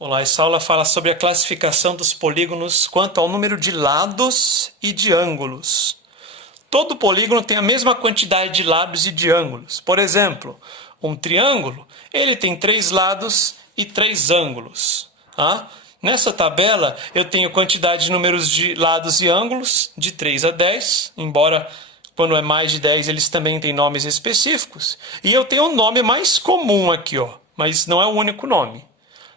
Olá, essa aula fala sobre a classificação dos polígonos quanto ao número de lados e de ângulos. Todo polígono tem a mesma quantidade de lados e de ângulos. Por exemplo, um triângulo, ele tem 3 lados e 3 ângulos. Tá? Nessa tabela, eu tenho quantidade de números de lados e ângulos de 3 a 10, embora quando é mais de 10 eles também têm nomes específicos. E eu tenho um nome mais comum aqui, ó, mas não é o único nome.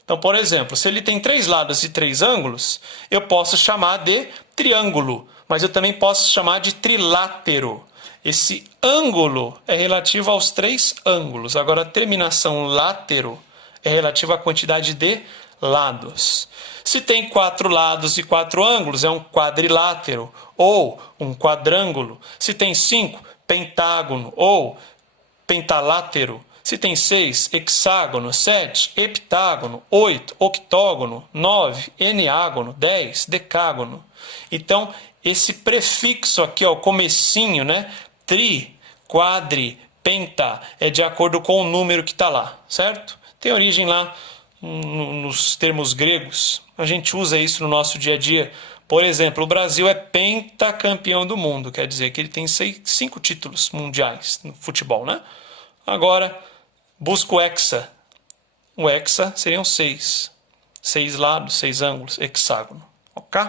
Então, por exemplo, se ele tem 3 lados e 3 ângulos, eu posso chamar de triângulo, mas eu também posso chamar de trilátero. Esse ângulo é relativo aos 3 ângulos. Agora, a terminação látero é relativa à quantidade de lados. Se tem 4 lados e 4 ângulos, é um quadrilátero ou um quadrângulo. Se tem 5, pentágono ou pentalátero. Se tem 6, hexágono, 7, heptágono, 8, octógono, 9, eneágono, 10, decágono. Então, esse prefixo aqui, ó, o comecinho, né? Tri, quadri, penta, é de acordo com o número que está lá, certo? Tem origem lá nos termos gregos. A gente usa isso no nosso dia a dia. Por exemplo, o Brasil é pentacampeão do mundo, quer dizer que ele tem 5 títulos mundiais no futebol, né? Agora, busca o hexa. O hexa seriam 6. 6 lados, 6 ângulos, hexágono. Ok?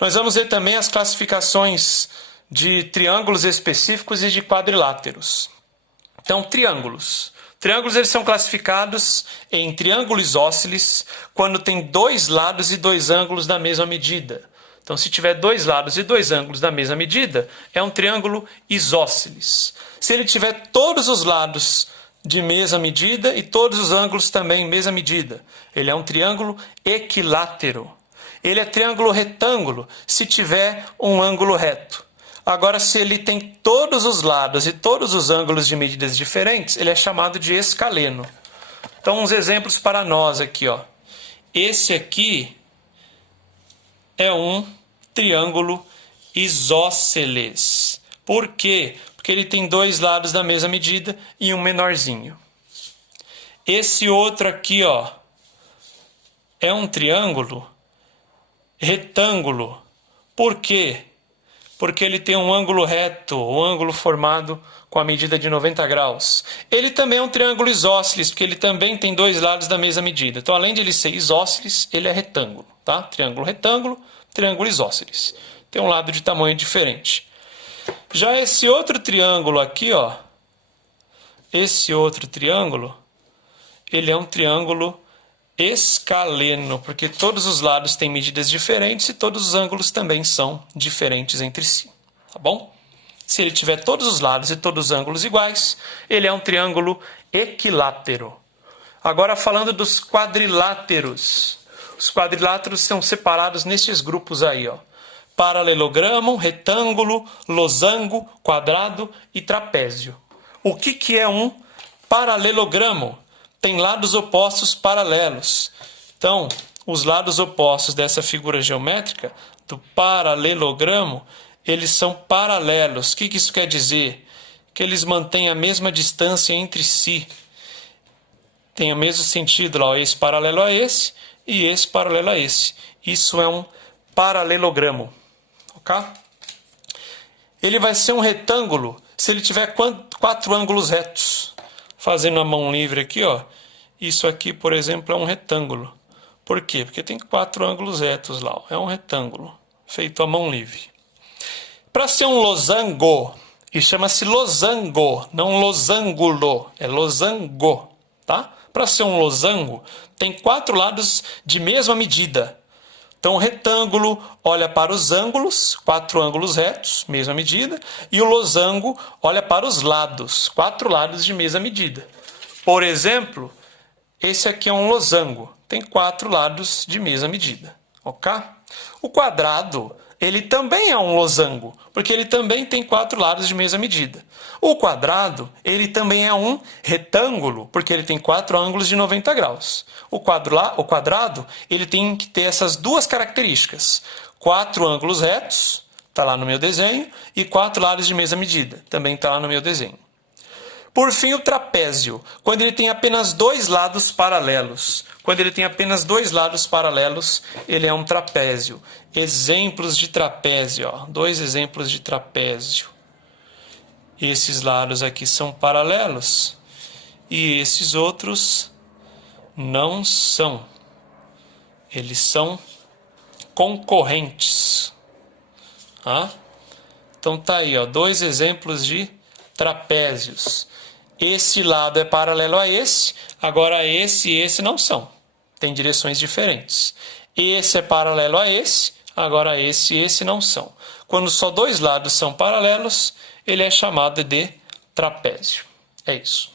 Nós vamos ver também as classificações de triângulos específicos e de quadriláteros. Então, triângulos. Triângulos eles são classificados em triângulo isósceles quando tem 2 lados e 2 ângulos da mesma medida. Então, se tiver 2 lados e 2 ângulos da mesma medida, é um triângulo isósceles. Se ele tiver todos os lados de mesma medida e todos os ângulos também mesma medida, ele é um triângulo equilátero. Ele é triângulo retângulo se tiver um ângulo reto. Agora, se ele tem todos os lados e todos os ângulos de medidas diferentes, ele é chamado de escaleno. Então, uns exemplos para nós aqui, ó. Esse aqui é um triângulo isósceles. Por quê? Porque ele tem 2 lados da mesma medida e um menorzinho. Esse outro aqui, ó, é um triângulo retângulo. Por quê? Porque ele tem um ângulo reto, um ângulo formado com a medida de 90 graus. Ele também é um triângulo isósceles, porque ele também tem 2 lados da mesma medida. Então, além de ele ser isósceles, ele é retângulo, tá? Triângulo retângulo, triângulo isósceles. Tem um lado de tamanho diferente. Já esse outro triângulo aqui, ó, esse outro triângulo, ele é um triângulo escaleno, porque todos os lados têm medidas diferentes e todos os ângulos também são diferentes entre si, tá bom? Se ele tiver todos os lados e todos os ângulos iguais, ele é um triângulo equilátero. Agora falando dos quadriláteros. Os quadriláteros são separados nesses grupos aí, ó. Paralelogramo, retângulo, losango, quadrado e trapézio. O que é um paralelogramo? Tem lados opostos paralelos. Então, os lados opostos dessa figura geométrica, do paralelogramo, eles são paralelos. O que isso quer dizer? Que eles mantêm a mesma distância entre si. Tem o mesmo sentido lá, esse paralelo a esse e esse paralelo a esse. Isso é um paralelogramo. Ok? Ele vai ser um retângulo se ele tiver 4 ângulos retos. Fazendo a mão livre aqui, ó, isso aqui, por exemplo, é um retângulo. Por quê? Porque tem 4 ângulos retos lá, ó. É um retângulo feito à mão livre. Para ser um losango, e chama-se losango, não losangulo, é losango, tá? Para ser um losango, tem 4 lados de mesma medida. Então, o retângulo olha para os ângulos, 4 ângulos retos, mesma medida, e o losango olha para os lados, 4 lados de mesma medida. Por exemplo, esse aqui é um losango, tem 4 lados de mesma medida, ok? O quadrado, ele também é um losango, porque ele também tem 4 lados de mesma medida. O quadrado, ele também é um retângulo, porque ele tem 4 ângulos de 90 graus. O quadrado, ele tem que ter essas 2 características. 4 ângulos retos, está lá no meu desenho, e 4 lados de mesma medida, também está lá no meu desenho. Por fim, o trapézio, quando ele tem apenas dois lados paralelos. Quando ele tem apenas dois lados paralelos, ele é um trapézio. Exemplos de trapézio, ó. Dois exemplos de trapézio. Esses lados aqui são paralelos e esses outros não são. Eles são concorrentes. Tá? Então tá aí, ó, dois exemplos de trapézios. Esse lado é paralelo a esse, agora esse e esse não são. Tem direções diferentes. Esse é paralelo a esse, agora esse e esse não são. Quando só dois lados são paralelos, ele é chamado de trapézio. É isso.